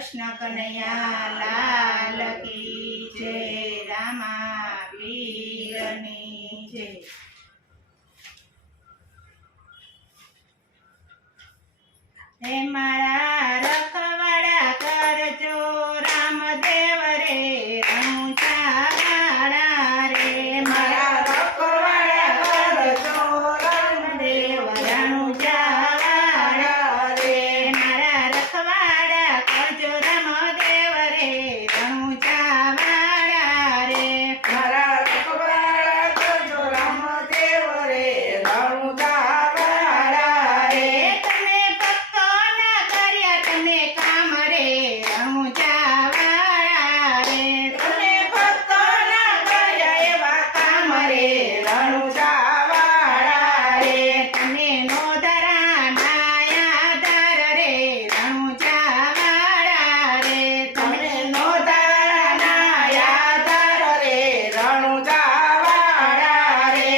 કૃષ્ણ કનૈયા લાલ કી જય, રામા પીરની જય। હે મારા રખવાડા કરજો રામદેવ રે, રણુજાવાળા રે, મારા રખવાડા કરજો રામદેવ રણુજાવાળા રે, મારા રખવાડા કરજો રામદેવ રે, રણુજાવાળા રે, મારા રખવાડા કરજો રામદેવ રે, રણુજાવાળા રે। તમે ભક્તોના કર્યા તમે કામ રે, રણુજાવાળા રે, તમે ભક્તોના કર્યા એવા કામ રે, રણુજાવાળા રે। તમે નોધરા નાયાધાર રે, રણુજાવાળા રે, તમે નોધારાના યાધાર રે, રણુજાવાળા રે।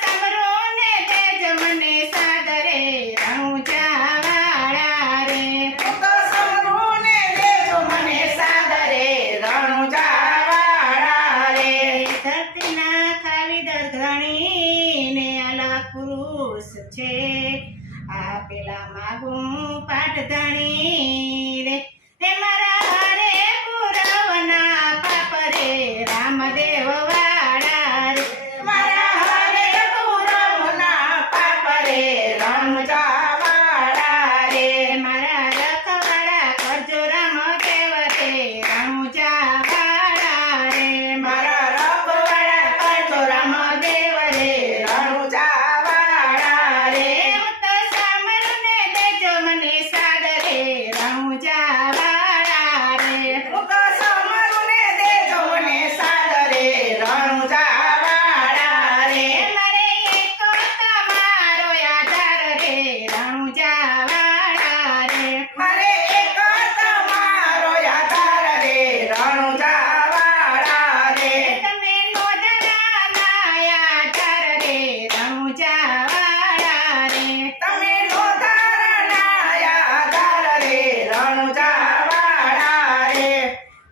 સમરો ને તેજ મને સાદરે, રણુજાવાળા રે, હું તો સમરૂને દેજો મને સાદરે, રણુજાવાળા રે। ધરતીના ખાવી દર્ધણીને આલા પુરુષ છે, આ પેલા માગું પાટધણી રે, તે મારા હરે પુરવના પાપ રે, રામદેવ વાળા રે, મારા હરે પુરવના પાપ રે, રણુજાવાળા રે। મારા રખવાડા કરજો રામદેવ રે, રણુજાવાળા રે, મારા રખવાડા કરજો રામદેવ રે, રણુજાવાળા રે। હું તો સાંભળને દેજો મને સાદરે, રણુજાવાળા રે, હું તો સમરૂને દેજો મને સાદરે, રણુજાવાળા રે। મારે એક તમારો આધાર રે, રણુજાવાળા રે, મારે એક તમારો આધાર રે, રણુજાવાળા રે। તમે નોંધના આધાર રે, રણુજાવાળા રે, તમે નોધારાના આધાર રે, રણુજાવાળા રે।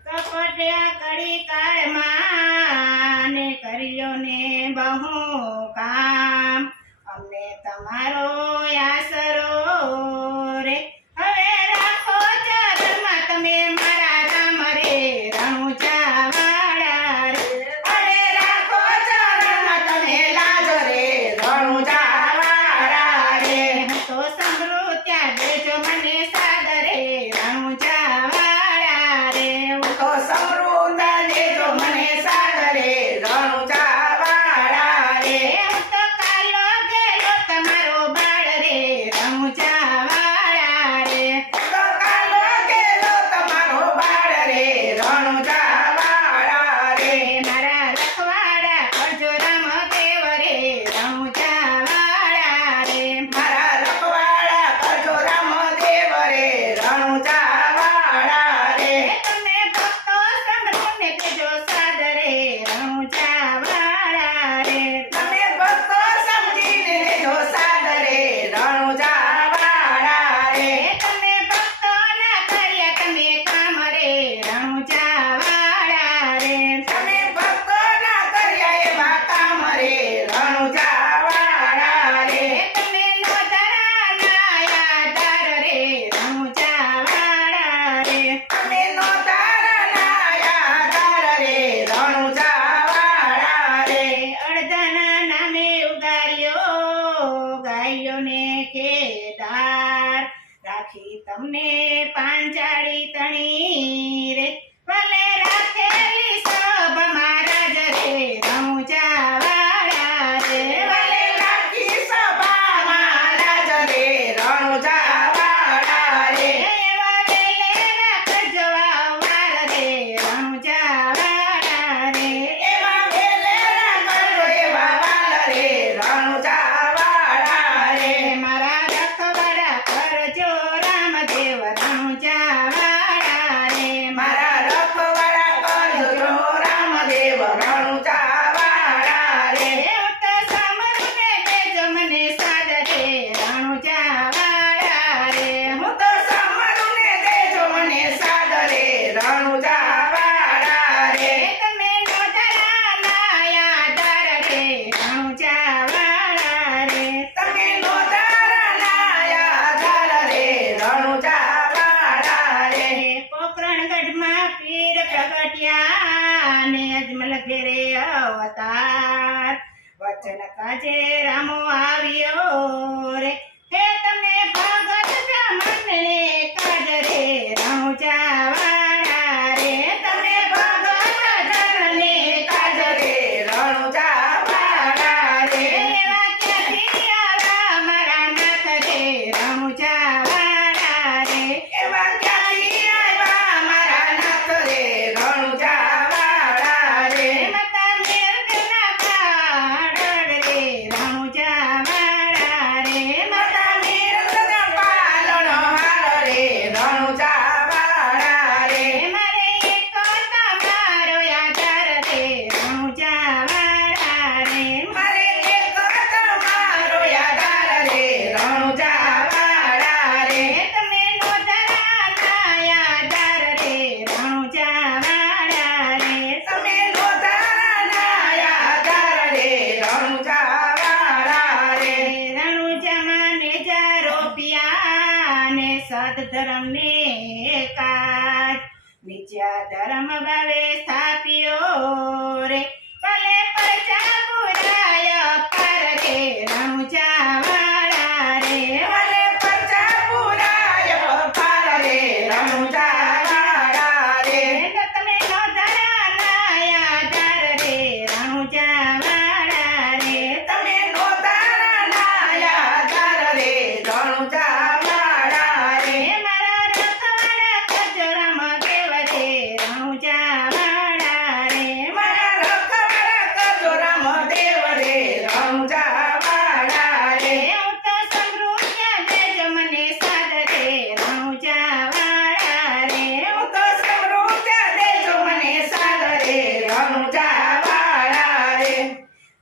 કપટ્યા કડી કાળમાં ને કર્યો ને બહુ કામ, અમને તમારો આસરો રે, હવે રાખો ચરણમાં તમે મારા રામ રે, રણુજાવાળા રે, અરે રાખો ચરણમાં તમે લાજ રે, રણુજાવાળા રે। તો સંભળો ત્યાં દેજો મને સાદરે, રણુજાવાળા રે, તો સમૃદ્ધ દેજો મને સાદરે, રણુજાવાળા રે। હું તો કાલો ગેલો તમારો બાળ રે, રણુજાવાળા રે, તો કાલો ગેલો તમારો બાળ રે, રણુજાવાળા રે। મારા રખવાડા કરજો રામદેવ રે, રણુજાવાળા રે, મારા રખવાડા કરજો રામદેવ રે, રણુજાવાળા રે। તમે ભક્તો સંભળો ને તેજો સાદરે, રણુજાવાળા રે, તમે ભક્તો સમજીને લેજો સાદરે, રણુજાવાળા રે। તમે ભક્તોના કર્યા તમે કામ રે, રણુજાવાળા રે, તમે ભક્તોના કર્યા એવા કામ રે, રણુજાવાળા રે। તમે નોંધના આધાર રે, રણુજાવાળા રે, તમે નોધારાના આધાર રે, રણુજાવાળા રે। અડધાના નામે ઉગાર્યો ગાયો ને કેદાર, રાખી તમને પાંચાળી તણી રે, ભલે રાખેલી સભ મહારાજ રે, રણુજાવાળા રે, ભલે રાખી સભામાં રાજ રે, રણુજાવાળા રે। એવા વેલેરા કરજો વાર રે, રણુજાવાળા રે, એવા વેલેરા કરજો એવા વાલ રે, રણુજાવાળા રે। મારા રખવાડા કરજો રામદેવ, રણુજાવાળા ઘેરે અવતાર વચન કાજે રામો આવ્યો રે હે તમે ભગત બ્રાહ્મણને કાજ રે રણુજા વાળા રે તમે ભગત જનને કાજ રે રણુજા વાળા રે એવા ક્યાંથી આવ્યા મારા નાથ રે રણુજા વાળા રે એવા ક્યાંથી આવ્યા મારા નાથ રે રણુજા વાળા રે માતા મેરદના પાડળ રે રણુજા વાળા રે માતા મીરદના પાલણો હાર રે રણુજા વાળા રે મારે એક તમારો આધાર રે રણુજા વાળા રે મારે એક તમારો આધાર રે રણુજા વાળા રે તમે નો ધરાના આધાર રે રણુજા વાળા રે તમે લોધાના આધાર રે રણુજા વાળા રે રણુજામાં ને જારો પિયાને સદધર્મને કાજ નીચા ધર્મ ભાવે સ્થાપ્યો રે ભલે પ્રજા પુરાય પર રે રણુજા વાળા રે મને પ્રજા પુરાય પાર રે રણુજા વાળા રે તમે નો ધરાના આધાર રે રણુજા વાળા રે તમે લોધાના આધાર રે રણુજા વાળા રે મારા રખવાડા કચરામ દેવ રે રણુજા વાળા રે મારા રખવાડા કરજો રામદેવ રે રણુજા વાળા રે હું તો સમૃદ્ધ દેજો મને સાદ રે રણુજા વાળા રે હું તો સમૃદ્ધ દેજો મને સાદ રે રણુજા વાળા રે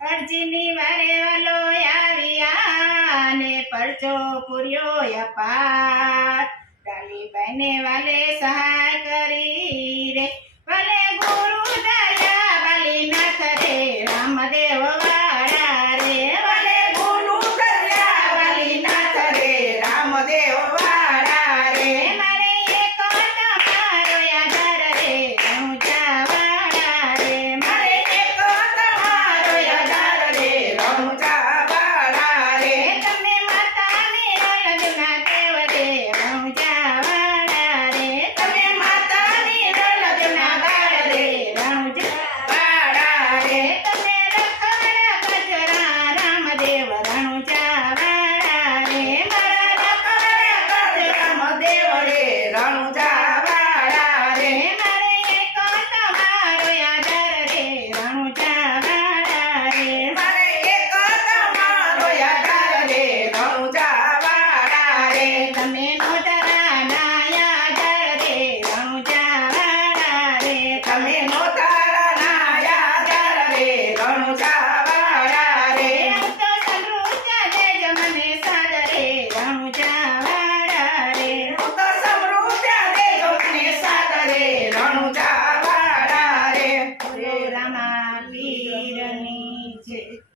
અરજીની વારે વાલો આવ્યા ને પરચો પૂર્યો અપાર ડાલી બહેને વાલે સહાય